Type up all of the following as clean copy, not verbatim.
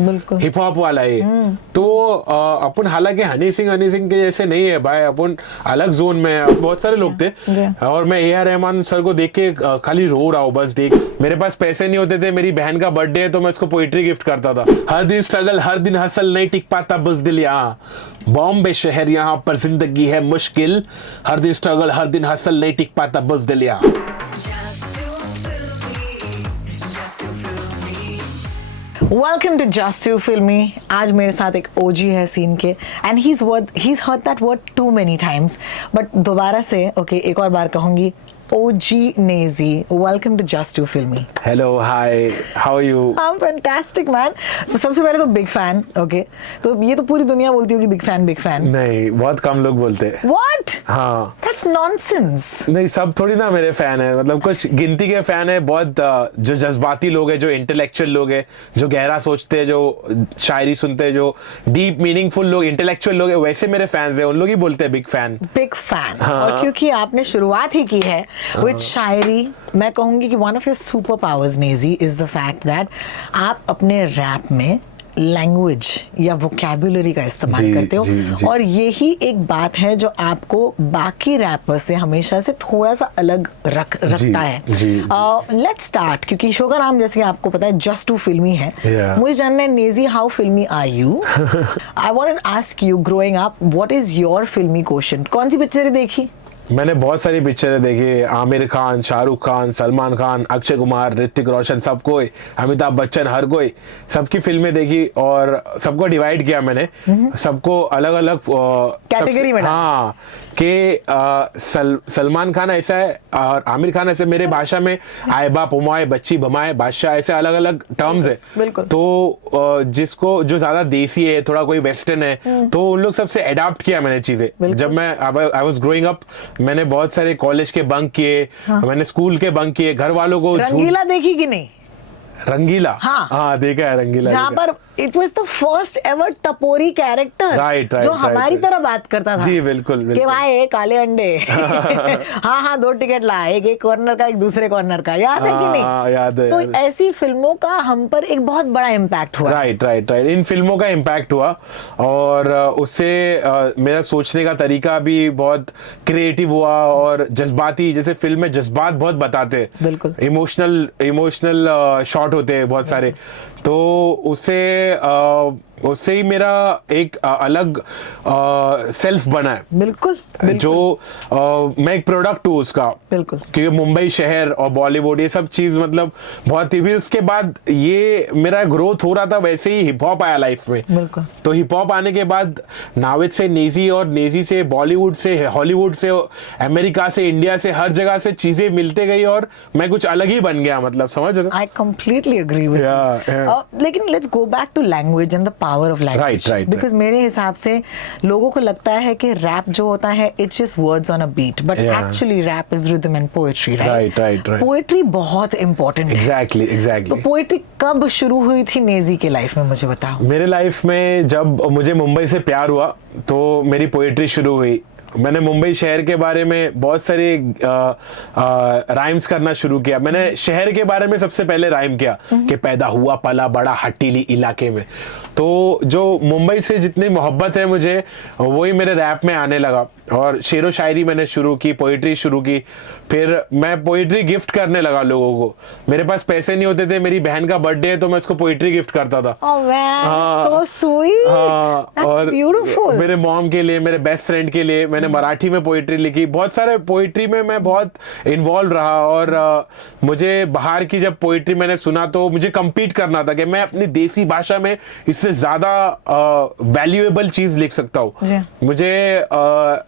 Hip hop वाला है। तो अपन हालांकि हनी सिंह के जैसे नहीं है भाई, अपन अलग जोन में है। बहुत सारे लोग थे और मैं ए आर रहमान सर को देख के खाली रो रहा हूँ बस देख। मेरे पास पैसे नहीं होते थे, मेरी बहन का बर्थडे है तो मैं उसको पोइट्री गिफ्ट करता था। हर दिन स्ट्रगल, हर दिन हसल, नहीं टिक पाता बुज़दिल यहाँ, बॉम्बे शहर यहाँ पर जिंदगी है मुश्किल, हर दिन स्ट्रगल, हर दिन हसल, नहीं टिक पाता बुज़दिल यहाँ। Welcome to just too filmy. आज मेरे साथ एक ओजी है सीन के and he is heard that word too many times, but दोबारा से एक और बार कहूंगी, ओजी नेजी, welcome to just too filmy. Hello, hi, how are you? I am fantastic man. सबसे पहले तो बिग फैन। तो ये तो पूरी दुनिया बोलती होगी बिग फैन। नहीं, बहुत कम लोग बोलते हैं। व्हाट? हाँ, दैट्स नॉनसेंस। नहीं, सब थोड़ी ना मेरे फैन है, मतलब कुछ गिनती के फैन है। बहुत जो जज्बाती लोग हैं, जो इंटेलेक्चुअल लोग हैं, जो गहरा सोचते हैं, जो शायरी सुनते हैं, जो डीप मीनिंगफुल लोग, इंटेलेक्चुअल लोग हैं, वैसे मेरे फैंस हैं। उन लोग ही बोलते हैं बिग फैन। हाँ। और क्योंकि आपने शुरुआत ही की है विद शायरी, मैं कहूंगी कि one of your super powers Naezy is the fact that आप अपने रैप में लैंग्वेज या वोकैबुलरी का इस्तेमाल करते हो। जी। और यही एक बात है जो आपको बाकी रैपर से हमेशा से थोड़ा सा अलग रखता है। लेट्स स्टार्ट, क्योंकि शो का नाम जैसे आपको पता है जस्ट टू फिल्मी है। मुझे जानना है नेजी, how filmy are you? I want to ask you, growing up what is your filmy question? कौन सी पिक्चरें देखी? मैंने बहुत सारी पिक्चरें देखी, आमिर खान, शाहरुख खान, सलमान खान, अक्षय कुमार, ऋतिक रोशन, सब कोई, अमिताभ बच्चन, हर कोई, सबकी फिल्में देखी और सबको डिवाइड किया मैंने, सबको अलग अलग कैटेगरी में। हाँ, कि सलमान खान ऐसा है और आमिर खान ऐसे, मेरे भाषा में आए बाप उमाए बच्ची बमाए बादशाह, ऐसे अलग अलग टर्म्स है। बिल्कुल। तो जिसको जो ज्यादा देसी है, थोड़ा कोई वेस्टर्न है, तो उन लोग सबसे अडॉप्ट किया मैंने चीजें। जब मैं आई वाज ग्रोइंग अप, मैंने बहुत सारे कॉलेज के बंक किए। हाँ। मैंने स्कूल के बंक किए, घर वालों को। रंगीला देखी कि नहीं? रंगीला? हाँ देखा है रंगीला, जहाँ पर it was the first ever tapori character, right, जो हमारी तरह बात करता था। जी बिल्कुल, कि भाई काले अंडे हाँ 2 टिकट ला, एक कॉर्नर का, एक दूसरे कॉर्नर का, याद है कि नहीं? याद है। तो ऐसी फिल्मों का हम पर एक बहुत बड़ा इम्पैक्ट हुआ। राइट। इन फिल्मों का इम्पैक्ट हुआ और उससे मेरा सोचने का तरीका भी बहुत क्रिएटिव हुआ और जज्बाती, जैसे फिल्म में जज्बात बहुत बताते हैं, बिल्कुल इमोशनल शॉट होते हैं बहुत सारे, तो उससे ही मेरा एक अलग सेल्फ बना है। बिल्कुल। जो मैं एक प्रोडक्ट हूँ उसका। बिल्कुल। क्योंकि मुंबई शहर और बॉलीवुड, ये सब चीज मतलब बहुत ही, भी उसके बाद ये मेरा ग्रोथ हो रहा था, वैसे ही हिप हॉप आया लाइफ में। बिल्कुल। तो हिप हॉप आने के बाद नाविद से नेजी और नेजी से बॉलीवुड से, हॉलीवुड से, अमेरिका से, इंडिया से, हर जगह से चीजें मिलते गई और मैं कुछ अलग ही बन गया, मतलब समझ रहे? I completely agree with you. लेकिन let's go back to language and the power of language, because मेरे हिसाब से लोगों को लगता है कि रैप जो होता है it's just words on a beat, but actually rap is rhythm and poetry, right? Poetry बहुत इंपॉर्टेंट है। एग्जैक्टली। तो पोएट्री कब शुरू हुई थी नेजी के लाइफ में, मुझे बताओ। मेरे लाइफ में जब मुझे मुंबई से प्यार हुआ तो मेरी पोएट्री शुरू हुई। मैंने मुंबई शहर के बारे में बहुत सारे राइम्स करना शुरू किया। मैंने शहर के बारे में सबसे पहले राइम किया कि पैदा हुआ पला बड़ा हटीली इलाके में। तो जो मुंबई से जितनी मोहब्बत है मुझे, वही मेरे रैप में आने लगा और शेरो शायरी मैंने शुरू की, पोइट्री शुरू की। फिर मैं पोइट्री गिफ्ट करने लगा लोगों को। मेरे पास पैसे नहीं होते थे, मेरी बहन का बर्थडे है तो मैं उसको पोइट्री गिफ्ट करता था। so sweet. और beautiful. मेरे मॉम के लिए, मेरे बेस्ट फ्रेंड के लिए मैंने मराठी में पोइट्री लिखी। बहुत सारे पोइट्री में मैं बहुत इन्वॉल्व रहा और मुझे बाहर की जब पोइट्री मैंने सुना तो मुझे कम्पीट करना था कि मैं अपनी देसी भाषा में इससे ज्यादा वैल्यूएबल चीज लिख सकता हूँ। मुझे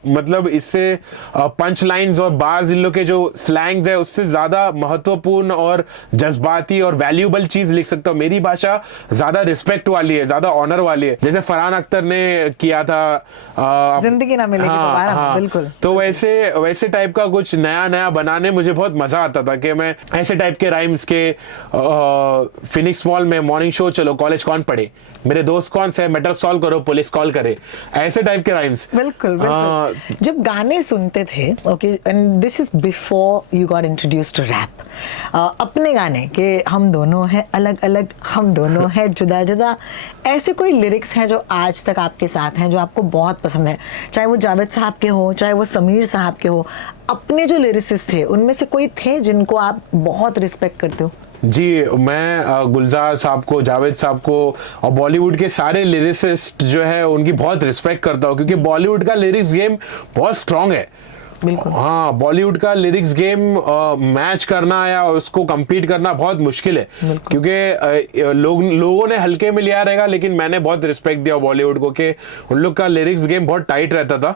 मतलब इससे पंच लाइन्स और बार्स, इन लोग के जो स्लैंग्स है, उससे ज्यादा महत्वपूर्ण और जज्बाती और वैल्यूएबल चीज लिख सकता हूँ। मेरी भाषा ज्यादा रिस्पेक्ट वाली है, ज्यादा ऑनर वाली है, जैसे फरहान अख्तर ने किया था जिंदगी ना मिलेगी दोबारा। बिल्कुल। तो वैसे टाइप का कुछ नया बनाने मुझे बहुत मजा आता था कि मैं ऐसे टाइप के राइम्स के फिनिक्स मॉल में मॉर्निंग शो, चलो कॉलेज कौन पढ़े, मेरे दोस्त कौन से, मैटर सॉल्व करो पुलिस कॉल करे, ऐसे टाइप के राइम्स। बिल्कुल। जब गाने सुनते थे, okay, and this is before you got introduced to rap, अपने गाने के हम दोनों हैं अलग अलग, हम दोनों हैं जुदा जुदा, ऐसे कोई लिरिक्स हैं जो आज तक आपके साथ हैं, जो आपको बहुत पसंद है, चाहे वो जावेद साहब के हो, चाहे वो समीर साहब के हो, अपने जो लिरिसिस्ट थे उनमें से कोई थे जिनको आप बहुत रिस्पेक्ट करते हो? जी, मैं गुलजार साहब को, जावेद साहब को और बॉलीवुड के सारे लिरिसिस्ट जो है उनकी बहुत रिस्पेक्ट करता हूँ, क्योंकि बॉलीवुड का लिरिक्स गेम बहुत स्ट्रांग है। बिल्कुल। हाँ, बॉलीवुड का लिरिक्स गेम मैच करना या उसको compete करना बहुत मुश्किल है, क्योंकि लोगों ने हल्के में लिया रहेगा, लेकिन मैंने बहुत रिस्पेक्ट दिया बॉलीवुड को कि उन लोग का लिरिक्स गेम बहुत टाइट रहता था,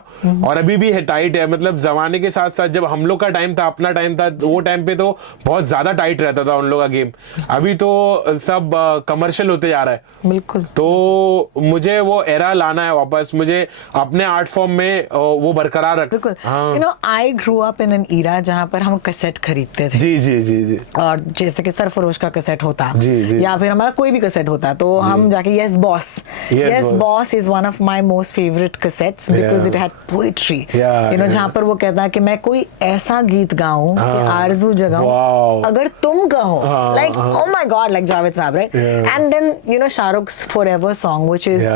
और अभी भी है, टाइट है। मतलब जमाने के साथ साथ जब हम लोग का टाइम था, अपना टाइम था, वो टाइम पे तो बहुत ज्यादा टाइट रहता था उन लोग का गेम। अभी तो सब कमर्शियल होते जा रहा है। बिल्कुल। तो मुझे वो एरा लाना है वापस, मुझे अपने आर्ट फॉर्म में वो बरकरार रख। बिल्कुल। You know, I grew up in an era जहाँ पर हम कैसेट खरीदते थे। जी जी जी जी। और जैसे कि सरफरोश का कैसेट होता, जी, जी। या फिर हमारा कोई भी कैसेट होता, तो हम जाके yes boss is one of my most favourite cassettes because it had poetry, you know, जहाँ पर वो कहता है कि मैं कोई ऐसा गीत गाऊं कि आरज़ू जगाऊं अगर तुम कहो, like oh my god, like Javed sahab, right? And then you know Shahrukh's forever song which is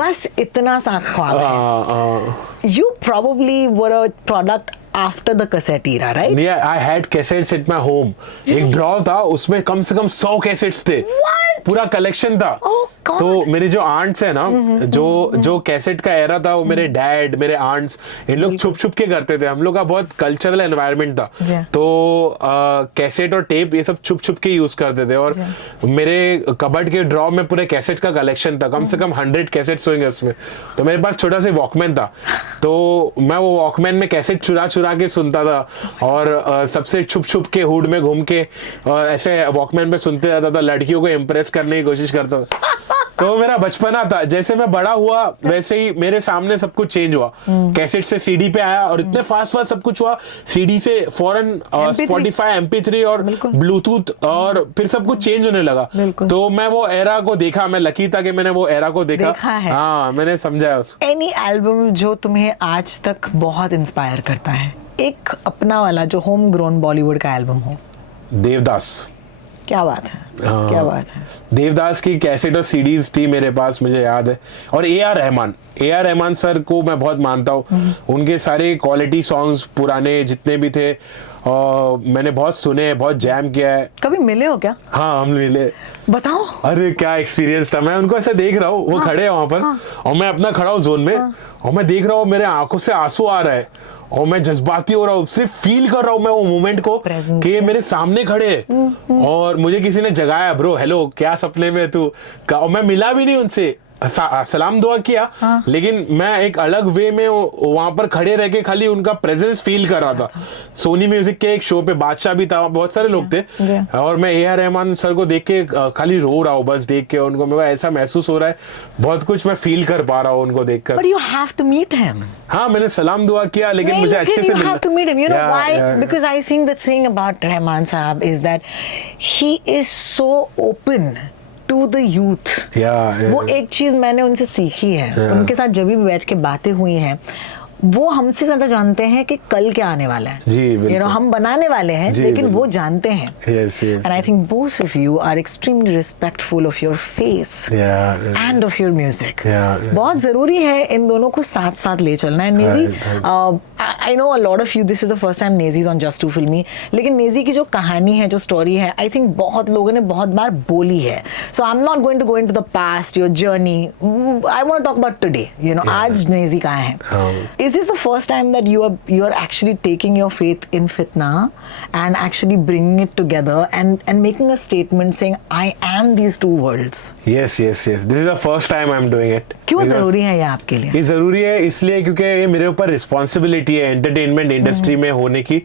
बस इतना सा ख्वाब है। You probably were a product after the cassette era, right? Yeah, I had cassettes at my home. एक drawer था, उसमें कम से कम 100 cassettes थे। What? पूरा कलेक्शन था। Oh God. तो मेरे जो आंट्स है ना, जो कैसेट का एरा था, वो मेरे डैड, मेरे आंट्स, इन लोग छुप छुप के करते थे। हम लोग का बहुत कल्चरल एनवायरनमेंट था, तो कैसेट और टेप ये सब छुप छुप के यूज करते थे। और मेरे कबर्ड के ड्रॉर में पूरे कैसेट का कलेक्शन था, कम से कम 100 कैसेट्स होंगे उसमें। तो मेरे पास छोटा सा वॉकमैन था, तो मैं वो वॉकमैन में कैसेट चुरा चुरा के सुनता था, और सबसे छुप छुप के हुड में घूम के ऐसे वॉकमैन पे सुनते जाता था, लड़कियों को इम्प्रेस करने की कोशिश करता था। तो मेरा बचपना था। जैसे मैं बड़ा हुआ वैसे ही मेरे सामने सब कुछ चेंज हुआ। कैसेट से सीडी पे आया, और इतने फास्ट सब कुछ हुआ। सीडी से फौरन स्पॉटिफाई, MP3 और ब्लूटूथ, और फिर सब कुछ चेंज होने लगा। तो मैं वो एरा को देखा, मैं लकी था कि मैंने वो एरा को देखा है। हाँ, मैंने समझा उसको। एनी एल्बम जो तुम्हें आज तक बहुत इंस्पायर करता है, एक अपना वाला जो होम ग्रोन बॉलीवुड का एल्बम हो? देवदास। क्या बात है, क्या बात है। देवदास की कैसेट और सीडीज थी मेरे पास, मुझे याद है। और A.R. रहमान सर को मैं बहुत मानता हूँ। उनके सारे क्वालिटी सॉन्ग्स पुराने जितने भी थे मैंने बहुत सुने, बहुत जैम किया है। कभी मिले हो क्या? हाँ, हम मिले। बताओ। अरे क्या एक्सपीरियंस था। मैं उनको ऐसे देख रहा हूँ, वो खड़े हैं वहां पर, और मैं अपना खड़ा हूँ जोन में, और मैं देख रहा हूँ मेरे आंखों से आंसू आ रहा है, और मैं जज्बाती हो रहा हूँ, सिर्फ फील कर रहा हूँ मैं वो मोमेंट को कि ये मेरे सामने खड़े हैं। और मुझे किसी ने जगाया, ब्रो हेलो, क्या सपने में तू? और मैं मिला भी नहीं उनसे, सलाम दुआ किया, लेकिन मैं एक अलग वे में वहां पर खड़े रह के खाली उनका प्रेजेंस फील कर रहा था। सोनी म्यूजिक के एक शो पे बादशाह भी था, बहुत सारे लोग थे, और मैं A.R. रहमान सर को देख के खाली रो रहा हूँ, बस देख के उनको। मेरे को ऐसा महसूस हो रहा है, बहुत कुछ मैं फील कर पा रहा हूँ उनको देखकर। But you have to meet him. हाँ, मैंने सलाम दुआ किया, लेकिन मुझे अच्छे से You have to meet him. You know why? yeah. Because I think the thing about Rahman Saab is that he is so open to the youth. वो एक चीज मैंने उनसे सीखी है। उनके साथ जब भी बैठ के बातें हुई हैं, वो हमसे ज्यादा जानते हैं कि कल क्या आने वाला है। जी, बिल्कुल। हम बनाने वाले हैं, लेकिन वो जानते हैं। Yes, yes. And I think both of you are extremely respectful of your face and of your music. बहुत जरूरी है इन दोनों को साथ साथ ले चलना है। Naezy, I know a lot of you, this is the first time Nezi's on Just Too Filmy, लेकिन नेजी की जो कहानी है, जो स्टोरी है, I think बहुत लोगों ने बहुत बार बोली है। So I'm not going to go into the past, your journey. I want to talk about today. You know, आज नेजी कहाँ है? Is this the first time that you are actually taking your faith in Fitna and actually bringing it together and making a statement saying I am these two worlds? Yes. This is the first time I'm doing it. क्यों जरूरी है ये आपके लिए? ये जरूरी है इसलिए क्योंकि ये मेरे ऊपर रिस्पॉन्सिबिलिटी है एंटरटेनमेंट इंडस्ट्री में होने की,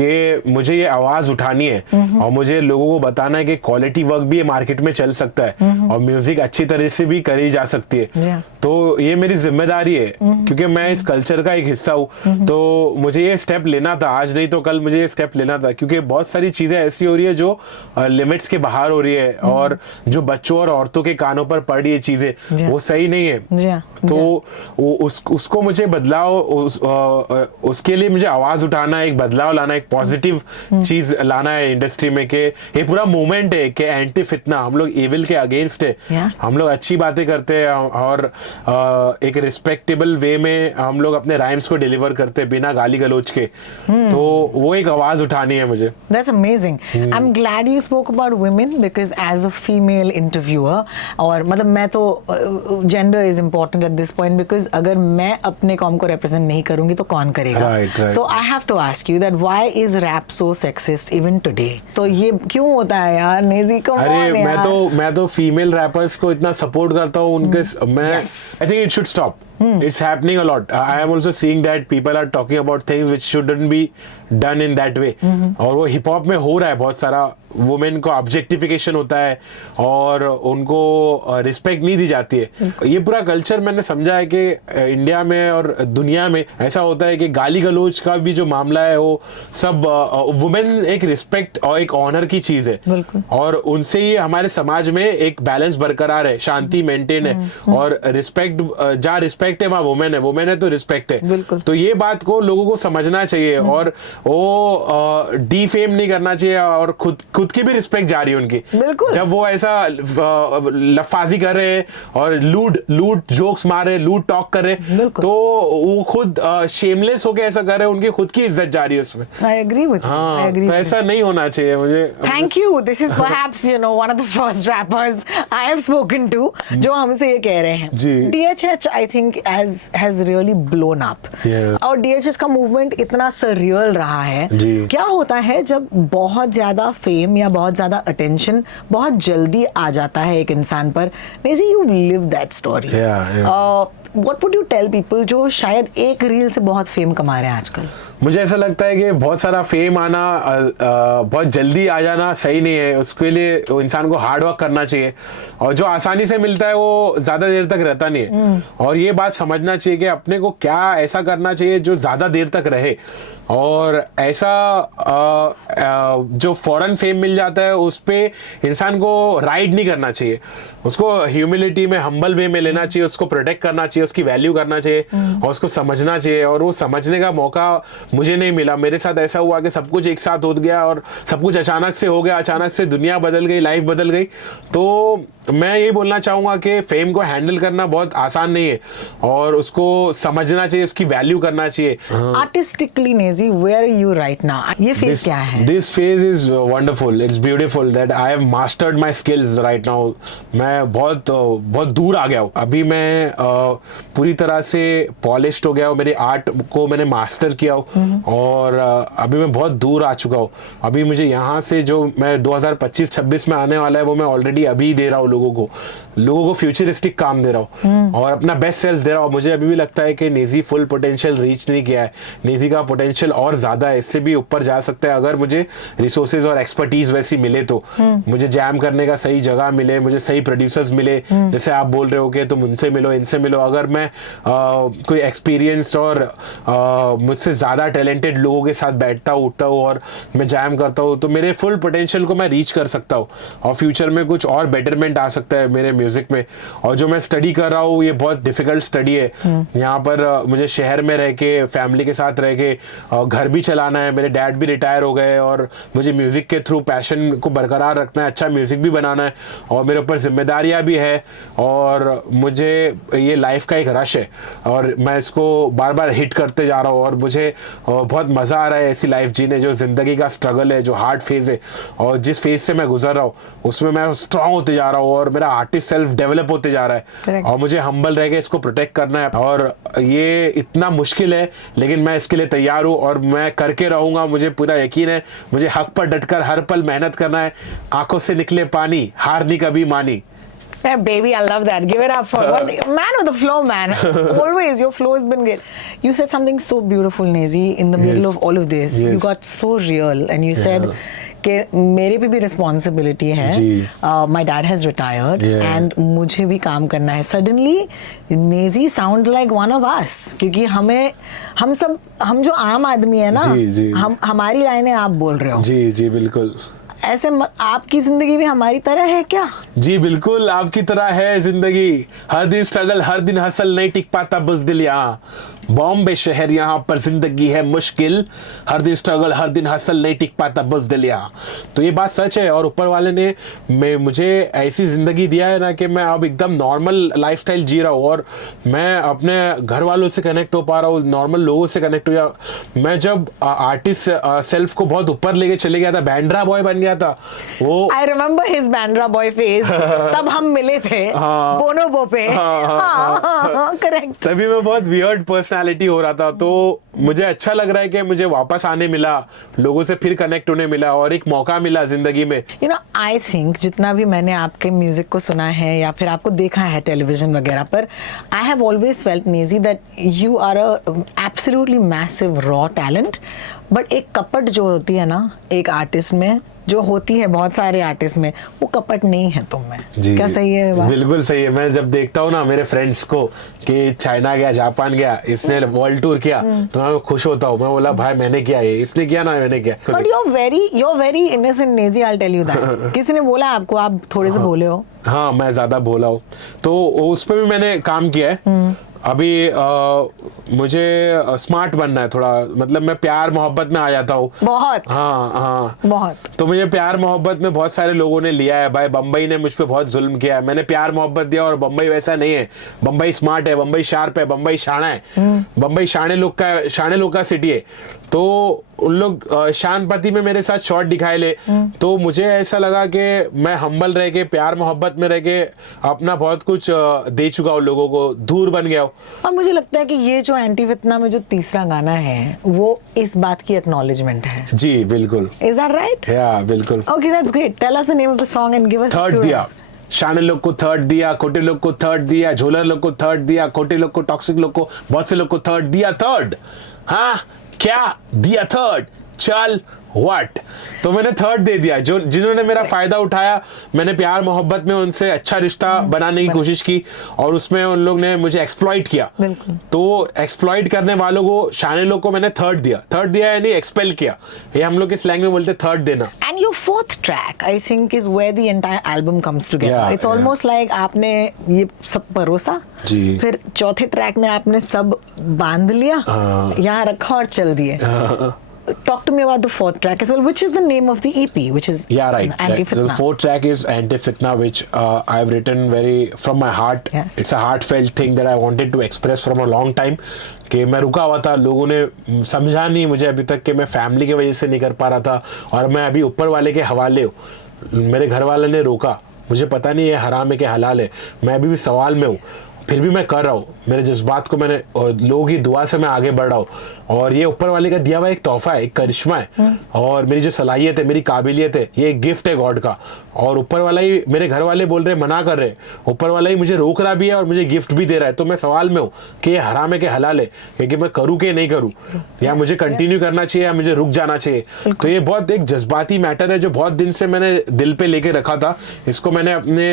कि मुझे ये आवाज उठानी है और मुझे लोगों को बताना है कि क्वालिटी वर्क भी ये मार्केट में चल सकता है और म्यूजिक अच्छी तरह से भी करी जा सकती है। तो ये मेरी जिम्मेदारी है क्योंकि मैं इस कल्चर का एक हिस्सा हूँ, तो मुझे ये स्टेप लेना था, आज नहीं तो कल मुझे ये स्टेप लेना था, क्योंकि बहुत सारी चीजें ऐसी हो रही है जो लिमिट्स के बाहर हो रही है और जो बच्चों और औरतों के कानों पर पड़ रही है चीजें वो सही नहीं है। तो उसको मुझे बदलाव, उसके लिए मुझे आवाज उठाना, एक बदलाव लाना, एक पॉजिटिव चीज लाना है इंडस्ट्री में, कि ये पूरा मूवमेंट है कि एंटी फितना, हम लोग एविल के अगेंस्ट है, हम लोग अच्छी बातें करते हैं और एक रिस्पेक्टेबल वे में हम लोग अपने राइम्स को डिलीवर करते हैं बिना गाली गलौज के। तो वो एक आवाज उठानी है मुझे। That's amazing. I'm glad you spoke about women because as a female interviewer, और मतलब मैं तो gender is important at this point because अगर मैं अपने कॉम को represent नहीं करूंगी तो कौन करेगा? Right. So I have to ask you that why is rap so sexist even today? तो ये क्यों होता है यार? नेजी को अरे मैं तो फीमेल रैपर्स को इतना सपोर्ट करता हूँ उनके, मैं I think it should stop. It's happening a lot. I am also seeing that people are talking about things which shouldn't be done in that way. और वो हिप हॉप में हो रहा है बहुत सारा, वुमेन को ऑब्जेक्टिफिकेशन होता है और उनको रिस्पेक्ट नहीं दी जाती है। ये पूरा कल्चर मैंने समझा है कि इंडिया में और दुनिया में ऐसा होता है कि गाली गलौज का भी जो मामला है वो सब, वुमेन एक रिस्पेक्ट और एक ऑनर की चीज है और उनसे ही हमारे समाज में एक बैलेंस बरकरार है, शांति मेंटेन है और रिस्पेक्ट, जहाँ रिस्पेक्ट है वहाँ वुमेन है तो रिस्पेक्ट है। तो ये बात को लोगों को समझना चाहिए और वो डीफेम नहीं करना चाहिए और खुद की भी रिस्पेक्ट जा रही है उनकी। जब वो ऐसा लफाजी कर रहे हैं और लूट जोक्स मार रहे, लूट टॉक कर रहे, तो वो खुद शेमलेस होके ऐसा कर रहे हैं, उनकी खुद की इज्जत जा रही है उसमें। I agree with you. हाँ, I agree तो with ऐसा नहीं होना चाहिए मुझे। Thank you. This is perhaps one of the first rappers I have spoken to जो हमसे ये कह रहे हैं। जी। DHH I think has really blown up. Yeah. और DHH का मूवमेंट इतना surreal रहा है। जी। क्या होता है जब बहुत ज्यादा फेम या बहुत ज्यादा अटेंशन बहुत जल्दी आ जाता है एक इंसान पर? Naezy, you live that story. What would you tell people जो शायद एक रील से बहुत फेम कमा रहे हैं आजकल? मुझे ऐसा लगता है कि बहुत सारा फेम आना, बहुत जल्दी आ जाना सही नहीं है। उसके लिए इंसान को हार्ड वर्क करना चाहिए और जो आसानी से मिलता है वो ज़्यादा देर तक रहता नहीं है। और ये बात समझना चाहिए कि अपने को क्या ऐसा करना चाहिए जो ज़्यादा देर तक रहे। और ऐसा जो फौरन फेम मिल जाता है उस पे इंसान को राइड नहीं करना चाहिए, उसको ह्यूमिलिटी में, हम्बल वे में लेना चाहिए, उसको प्रोटेक्ट करना चाहिए, उसकी वैल्यू करना चाहिए और उसको समझना चाहिए। और वो समझने का मौका मुझे नहीं मिला। मेरे साथ ऐसा हुआ कि सब कुछ एक साथ हो गया और सब कुछ अचानक से हो गया, अचानक से दुनिया बदल गई, लाइफ बदल गई। तो मैं यही बोलना चाहूँगा कि फेम को हैंडल करना बहुत आसान नहीं है और उसको समझना चाहिए, उसकी वैल्यू करना चाहिए। Artistically Naezy, where are you right now? ये फेज क्या है? This phase is wonderful, it's beautiful that I have mastered my skills right now. मैं बहुत दूर आ गया हूँ। अभी मैं पूरी तरह से पॉलिश्ड हो गया हूँ, मेरे आर्ट को मैंने मास्टर किया हूँ और अभी मैं बहुत दूर आ चुका हूँ। अभी मुझे यहाँ से जो मैं 2025-26 में आने वाला है वो मैं ऑलरेडी अभी दे रहा हूँ लोगों को फ्यूचरिस्टिक काम दे रहा हूँ और अपना बेस्ट सेल्फ दे रहा हूँ। मुझे अभी भी लगता है कि नेजी फुल पोटेंशियल रीच नहीं किया है। नेजी का पोटेंशियल और ज़्यादा है, इससे भी ऊपर जा सकता है अगर मुझे रिसोर्सेज और एक्सपर्टीज वैसी मिले तो। मुझे जैम करने का सही जगह मिले, मुझे सही प्रोड्यूसर्स मिले, जैसे आप बोल रहे हो कि तुम उनसे मिलो, इनसे मिलो। अगर मैं कोई एक्सपीरियंस और मुझसे ज़्यादा टैलेंटेड लोगों के साथ बैठता हूँ, उठता हूँ और मैं जैम करता हूँ तो मेरे फुल पोटेंशियल को मैं रीच कर सकता हूँ और फ्यूचर में कुछ और बेटरमेंट आ सकता है मेरे म्यूजिक में। और जो मैं स्टडी कर रहा हूँ ये बहुत डिफिकल्ट स्टडी है। यहाँ पर मुझे शहर में रह के, फैमिली के साथ रह के घर भी चलाना है। मेरे डैड भी रिटायर हो गए और मुझे म्यूजिक के थ्रू पैशन को बरकरार रखना है, अच्छा म्यूजिक भी बनाना है और मेरे ऊपर जिम्मेदारियाँ भी है और मुझे ये लाइफ का एक रश है और मैं इसको बार बार हिट करते जा रहा हूँ और मुझे बहुत मज़ा आ रहा है ऐसी लाइफ जीने जो ज़िंदगी का स्ट्रगल है, जो हार्ड फेज़ है और जिस फेज़ से मैं गुजर रहा हूँ उसमें मैं स्ट्रांग होते जा रहा हूँ और मेरा आर्टिस्ट सेल्फ डेवलप होते जा रहा है और मुझे हम्बल रह के इसको प्रोटेक्ट करना है। और ये इतना मुश्किल है लेकिन मैं इसके लिए तैयार हूँ और मैं करके रहूँगा। मुझे पूरा यकीन है, मुझे हक पर डटकर हर पल मेहनत करना है। आंखों से निकले पानी, हार नहीं कभी मानी। Yeah, baby, I love that. Give it up for what, man with the flow, man. Always, your flow has been great. You said something so beautiful, Nezi, in the middle Yes. of all of this. You Yes. got so real, and you said कि मेरे पे भी responsibility है. जी. My dad has retired, Yeah. and मुझे भी काम करना है. Suddenly, Nezi sounds like one of us, क्योंकि हम जो आम आदमी है ना, जी, जी. हमारी लाइनें आप बोल रहे हो. जी जी बिल्कुल ऐसे आपकी जिंदगी भी हमारी तरह है क्या? जी बिल्कुल आपकी तरह है जिंदगी, हर दिन स्ट्रगल, हर दिन हसल, नहीं टिक पाता बुज़दिल यहाँ, बॉम्बे शहर यहाँ पर जिंदगी है मुश्किल, हर दिन स्ट्रगल, हर दिन हसल, नहीं टिक पाता बुज़दिल यहाँ। तो ये बात सच है, और ऊपर वाले ने मुझे ऐसी ज़िंदगी दिया है ना कि मैं अब एकदम नॉर्मल लाइफस्टाइल जी रहा हूँ, और मैं अपने घर वालों से कनेक्ट हो पा रहा हूँ, नॉर्मल लोगों से कनेक्ट हो। मैं जब आर्टिस्ट सेल्फ को बहुत ऊपर लेके चले गया था, बैंड्रा बॉय बन गया था वो। I remember his Bandra boy phase. तब हम मिले थे बोनोबो पे। करेक्ट। तभी मैं बहुत वियर्ड पर्सनालिटी हो रहा था, तो मुझे अच्छा लग रहा है कि मुझे वापस आने मिला, लोगों से फिर कनेक्ट होने मिला, और एक मौका मिला जिंदगी में। You know, I think जितना भी मैंने आपके म्यूजिक को सुना है या फिर आपको देखा है टेलीविजन वगैरह पर, I have always felt, Nezi, that you are a absolutely massive raw talent, but एक कपट जो होती है ना एक आर्टिस्ट में, जो होती है बहुत सारे आर्टिस्ट में, वो कपट नहीं है तुम में। जी क्या सही है बात? बिल्कुल सही है। मैं जब देखता हूँ ना मेरे फ्रेंड्स को कि चाइना गया, जापान गया, इसने वर्ल्ड टूर किया, तो मैं खुश होता हूँ। मैं बोला भाई मैंने किया, ये इसने किया ना मैंने किया। But you're very innocent, Nezi, I'll tell you that. किसी ने बोला आपको आप थोड़े से बोले हो? हाँ मैं ज्यादा बोला हूँ, तो उस पर भी मैंने काम किया है। अभी मुझे स्मार्ट बनना है थोड़ा, मतलब मैं प्यार मोहब्बत में आ जाता हूँ बहुत। हाँ हाँ बहुत। तो मुझे प्यार मोहब्बत में बहुत सारे लोगों ने लिया है भाई। बम्बई ने मुझ पे बहुत जुल्म किया है, मैंने प्यार मोहब्बत दिया, और बम्बई वैसा नहीं है। बम्बई स्मार्ट है, बम्बई शार्प है, बम्बई शाना है, बम्बई शाने लोग का सिटी है। तो उन लोग शानपति में मेरे साथ शॉट दिखाए ले, तो मुझे ऐसा लगा कि मैं हम्बल रह के, प्यार मोहब्बत में रह के अपना बहुत कुछ दे चुका हूँ लोगों को, दूर बन गया हूँ। और मुझे लगता है कि ये जो एंटी वितना में जो तीसरा गाना है वो इस बात की एक्नॉलेजमेंट है। जी बिल्कुल। Is that right? या बिल्कुल। Okay, that's great. Tell us the name of the song and give us third a few दिया, lines. शाने लोग को थर्ड दिया, खोटे लोग को थर्ड दिया, झोलर लोग को थर्ड दिया, खोटे लोग को, टॉक्सिक लोग को, बहुत से लोग को थर्ड दिया। थर्ड हाँ क्या दिया थर्ड, चल व्हाट, तो मैंने थर्ड दे दिया। जो जिन्होंने मेरा फायदा उठाया, मैंने प्यार मोहब्बत में उनसे अच्छा रिश्ता बनाने की कोशिश की, और उसमें उन लोग ने मुझे एक्सप्लॉइट किया। बिल्कुल। तो एक्सप्लॉइट करने वालों को, शाने लोग को मैंने थर्ड दिया। थर्ड दिया यानी एक्सपेल किया, ये हम लोग के स्लैंग में बोलते थर्ड देना। And your fourth track, I think, is where the entire album comes together. Yeah, It's almost like आपने ये सब परोसा, जी। फिर चौथे ट्रैक में आपने सब बांध लिया, यहाँ रखा और चल दिए। Talk to me about the fourth track as well, which is the name of the EP, which is Yeah, right. Anti Right. So the Fitna. fourth track is Anti Fitna, which I've written very from my heart. Yes. It's a heartfelt thing that I wanted to express from a long time. कि मैं रुका हुआ था, लोगों ने समझा नहीं मुझे अभी तक कि मैं फैमिली की वजह से नहीं कर पा रहा था, और मैं अभी ऊपर वाले के हवाले हूँ। मेरे घर वाले ने रोका, मुझे पता नहीं है हराम है कि हलाल है, मैं अभी भी सवाल में हूँ, फिर भी मैं कर रहा हूँ। मेरे जज्बात को मैंने, लोगों की दुआ से मैं आगे बढ़ रहा हूँ, और ये ऊपर वाले का दिया हुआ एक तोहफा है, एक करिश्मा है, और मेरी जो सलाहियत है, मेरी काबिलियत है, ये एक गिफ्ट है गॉड का। और ऊपर वाला ही, मेरे घर वाले बोल रहे, मना कर रहे, ऊपर वाला ही मुझे रोक रहा भी है और मुझे गिफ्ट भी दे रहा है। तो मैं सवाल में हूँ कि ये हराम है कि हलाल है, कि मैं करूँ कि नहीं करूँ, या मुझे कंटिन्यू करना चाहिए या मुझे रुक जाना चाहिए। तो ये बहुत एक जज्बाती मैटर है जो बहुत दिन से मैंने दिल पे लेके रखा था। इसको मैंने अपने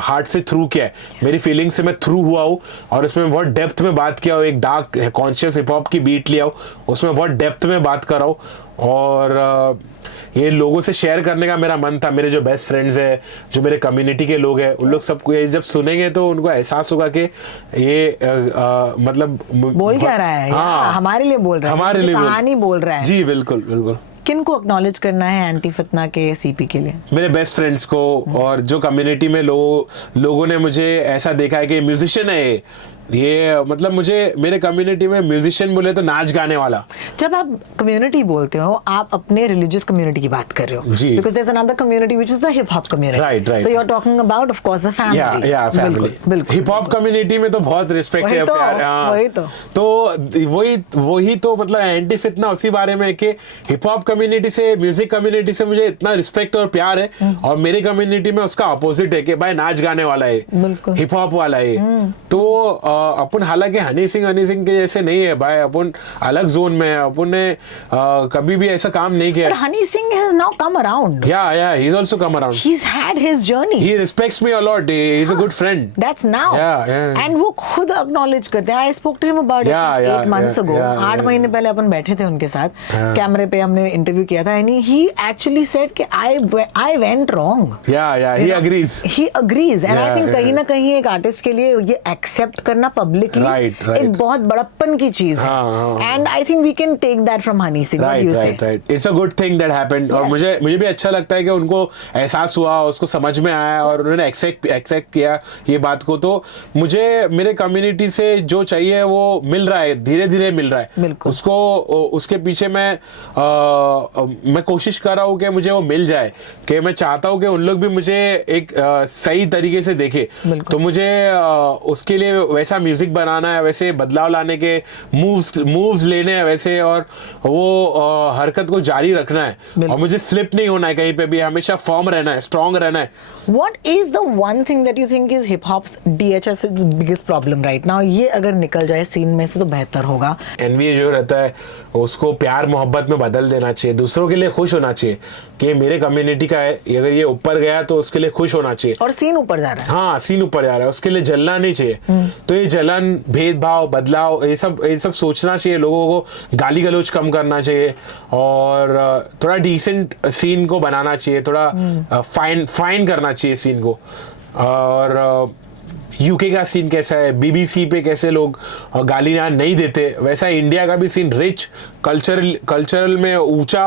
हार्ट से थ्रू किया है, मेरी फीलिंग से मैं थ्रू हुआ हूँ, और इसमें बहुत डेप्थ में बात किया हूँ। एक डार्क कॉन्शियस हिप हॉप की बीट लिया हूँ, उसमें बहुत डेप्थ में बात कर रहा हूँ, और ये लोगों से शेयर करने का मेरा मन था। मेरे जो बेस्ट फ्रेंड्स है, जो मेरे कम्युनिटी के लोग हैं, उन लोग सबको ये जब सुनेंगे तो उनको एहसास होगा कि ये मतलब बोल क्या रहा है, हाँ, हमारे लिए बोल रहा है, हमारे लिए कहानी बोल रहा है। जी बिल्कुल बिल्कुल। किनको एक्नॉलेज करना है एंटी फितना के सीपी के लिए? मेरे बेस्ट फ्रेंड्स को, और जो कम्युनिटी में लोगों ने मुझे ऐसा देखा है कि म्यूजिशियन है, ये मतलब मुझे मेरे कम्युनिटी में म्यूजिशियन बोले तो नाच गाने वाला। जब आप कम्युनिटी बोलते हो आप अपने रिलीजियस कम्युनिटी की बात कर रहे हो, जी। Because there is another community which is the hip hop community, Right, right. So you are talking about of course the family. या फैमिली, बिल्कुल हिप हॉप कम्युनिटी में तो बहुत रिस्पेक्ट वही है, तो, प्यार। हाँ। वही तो। वही तो मतलब एंटी फितना उसी बारे में है कि हिप हॉप कम्युनिटी से, म्यूजिक कम्युनिटी से मुझे इतना रिस्पेक्ट और प्यार है, और मेरी कम्युनिटी में उसका अपोजिट है कि भाई नाच गाने वाला है, बिल्कुल। हिप हॉप वाला है। तो अपन हालांकि हनी सिंह के जैसे नहीं है भाई, अपन अलग जोन में है, अपन ने कभी भी ऐसा काम नहीं किया। But Honey Singh has now come around. Yeah, he's also come around. He's had his journey. He respects me a lot. He's a good friend. That's now. Yeah. And वो खुद acknowledge करते हैं. I spoke to him about it 8 months ago. 8 महीने पहले अपन बैठे थे उनके साथ, कैमरे पे हमने इंटरव्यू किया था, and he actually said कि I went wrong. Yeah, he agrees. He agrees, and I Yeah, think yeah. कहीं ना कहीं एक आर्टिस्ट के लिए ये एक्सेप्ट करना पब्लिकली Right. एक बहुत बड़प्पन की चीज है, and I think we can take that from Honey Singh. What do you say? Right. It's a good thing that happened. और Yes. मुझे भी अच्छा लगता है कि उनको एहसास हुआ, उसको समझ में आया और उन्होंने एक्सेप्ट किया ये बात को। तो मुझे मेरे कम्युनिटी से जो चाहिए वो मिल रहा है, धीरे धीरे मिल रहा है। बिल्कुल। उसके पीछे मैं कोशिश कर रहा हूँ कि मुझे वो मिल जाए, कि मैं चाहता हूँ कि उन लोग भी मुझे एक सही तरीके से देखे। तो मुझे उसके लिए वैसा म्यूजिक बनाना है, वैसे बदलाव लाने के मूव्स लेने हैं वैसे, और वो हरकत को जारी रखना है, और मुझे स्लिप नहीं होना है कहीं पे भी, हमेशा फॉर्म रहना है, स्ट्रांग रहना है। What is the one thing that you think is hip hop's DHS's biggest problem right now? ये अगर निकल जाए सीन में से तो बेहतर होगा। एनवीए जो रहता है उसको प्यार मोहब्बत में बदल देना चाहिए, दूसरों के लिए खुश होना चाहिए कि मेरे कम्युनिटी का है, अगर ये ऊपर गया तो उसके लिए खुश होना चाहिए। और सीन ऊपर जा रहा है। हाँ, सीन ऊपर जा रहा है, उसके लिए जलना नहीं चाहिए। तो ये जलन, भेदभाव, बदलाव, ये सब सोचना चाहिए, लोगों को गाली गलौज कम करना चाहिए, और थोड़ा डिसेंट सीन को बनाना चाहिए, थोड़ा फाइन करना चाहिए सीन को। और यूके का सीन कैसा है, बीबीसी पे कैसे लोग गालियां नहीं देते, वैसा इंडिया का भी सीन रिच, कल्चरल में ऊंचा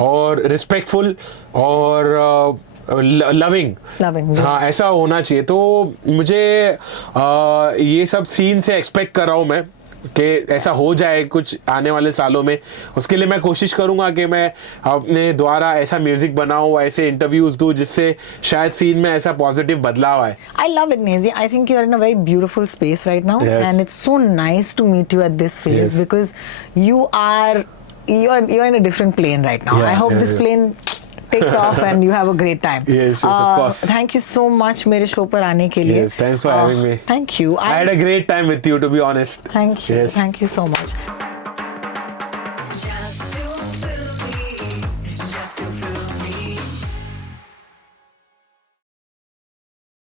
और रिस्पेक्टफुल और लविंग, हाँ ऐसा होना चाहिए। तो मुझे ये सब सीन से एक्सपेक्ट कर रहा हूँ मैं कि ऐसा हो जाए कुछ आने वाले सालों में। उसके लिए मैं कोशिश करूंगा कि मैं अपने द्वारा ऐसा म्यूजिक बनाऊं, ऐसे इंटरव्यूज दूं जिससे शायद सीन में ऐसा पॉजिटिव बदलाव आए। I love it, Nezi. I think you are in a very beautiful space right now, Yes. and it's so nice to meet you at this phase, Yes. because you're in a different plane right now. Yeah, I hope yeah, this yeah. plane takes off and you have a great time. Yes, of course. Thank you so much मेरे show पर आने के लिए। Yes, thanks for having me. Thank you. I had a great time with you, to be honest. Thank you. Yes. Thank you so much.